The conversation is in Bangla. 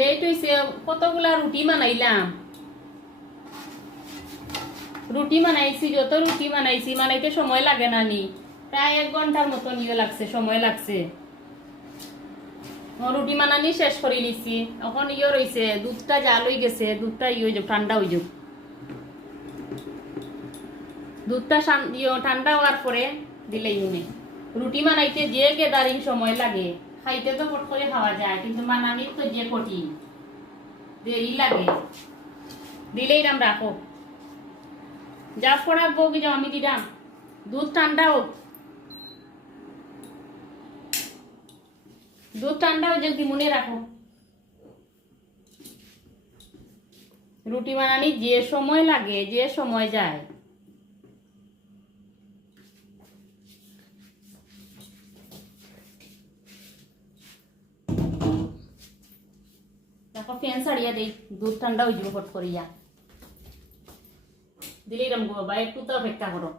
লেট হয়েছে, কতগুলা রুটি বানাইলাম। রুটি বানাইছি, যত রুটি বানাইছি বানাইতে সময় লাগে না নি, প্রায় 1 ঘন্টার মতন লাগছে, সময় লাগছে। রুটি বানানি শেষ করে নিছি, এখন রয়েছে দুধটা জাল হয়ে গেছে, দুধটা হয়ে যাক, ঠান্ডা হয়ে যাক। দুধটা ঠান্ডা হওয়ার পরে দিলেই হুনে। রুটি বানাইতে যে গেদারিং সময় লাগে, খাইতে তো ফট করে খাওয়া যায়, কিন্তু বানানির তো যে কঠিন, দেরি লাগে। দিলেই রাম রাখো, যা ফড়াত বউ কি যাও, আমি দিলাম। দুধ ঠান্ডা হোক, দুধ ঠান্ডা হয়ে যাক, মনে রাখো। রুটি বানানি যে সময় লাগে, যে সময় যায়। দেখো ফ্যান ছাড়িয়া দেই, দুধ ঠান্ডা হয়ে যাবো ফট করিয়া। দিলেই রাম গো, বা একটু তো অপেক্ষা করো।